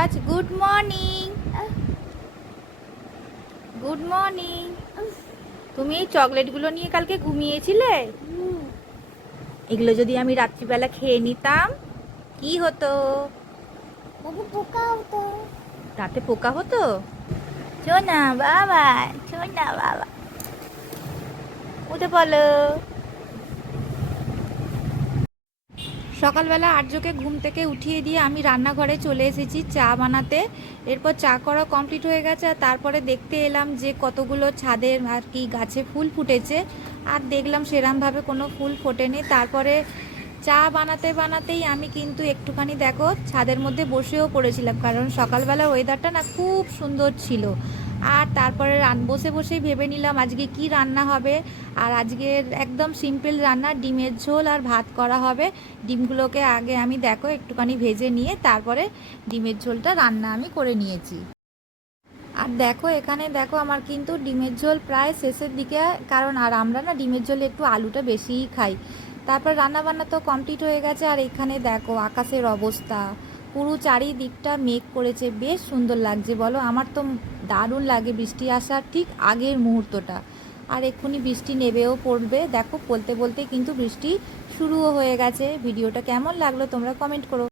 আজ good morning. Good morning. তুমি এই চকলেটগুলো নিয়ে কালকে ঘুমিয়েছিলে? এগুলো যদি আমি রাত্রিবেলা খেয়ে নিতাম কি হতো? পোকা হতো। রাতে পোকা হতো? শোনা বাবা, শোনা বাবা, উঠে বলো। সকালবেলা আর্যকে ঘুম থেকে উঠিয়ে দিয়ে আমি রান্নাঘরে চলে এসেছি চা বানাতে। এরপর চা করা কমপ্লিট হয়ে গেছে, আর তারপরে দেখতে এলাম যে কতগুলো ছাদে আর কি গাছে ফুল ফুটেছে, আর দেখলাম সেরমভাবে কোনো ফুল ফোটেনি। তারপরে চা বানাতে বানাতেই আমি কিন্তু একটুখানি দেখো ছাদের মধ্যে বসেও পড়েছিলাম, কারণ সকালবেলার ওয়েদারটা না খুব সুন্দর ছিল। আর তারপরে বসে বসেই ভেবে নিলাম আজকে কি রান্না হবে। আর আজকের একদম সিম্পল রান্না, ডিমের ঝোল আর ভাত করা হবে। ডিমগুলোকে আগে আমি দেখো একটুখানি ভেজে নিয়ে তারপরে ডিমের ঝোলটা রান্না আমি করে নিয়েছি। আর দেখো এখানে দেখো আমার কিন্তু ডিমের ঝোল প্রায় শেষের দিকে, কারণ আর আমরা না ডিমের ঝোলে একটু আলুটা বেশিই খাই। তারপর রান্না বান্না তো কমপ্লিট হয়ে গেছে। আর এখানে দেখো আকাশের অবস্থা, পুরো চারিদিকটা মেঘ করেছে, বেশ সুন্দর লাগছে বলো। আমার তো দারুণ লাগে বৃষ্টি আসার ঠিক আগের মুহূর্তটা। আর এক্ষুনি বৃষ্টি নেবেও পড়বে, দেখো বলতে বলতে কিন্তু বৃষ্টি শুরুও হয়ে গেছে। ভিডিওটা কেমন লাগলো তোমরা কমেন্ট করো।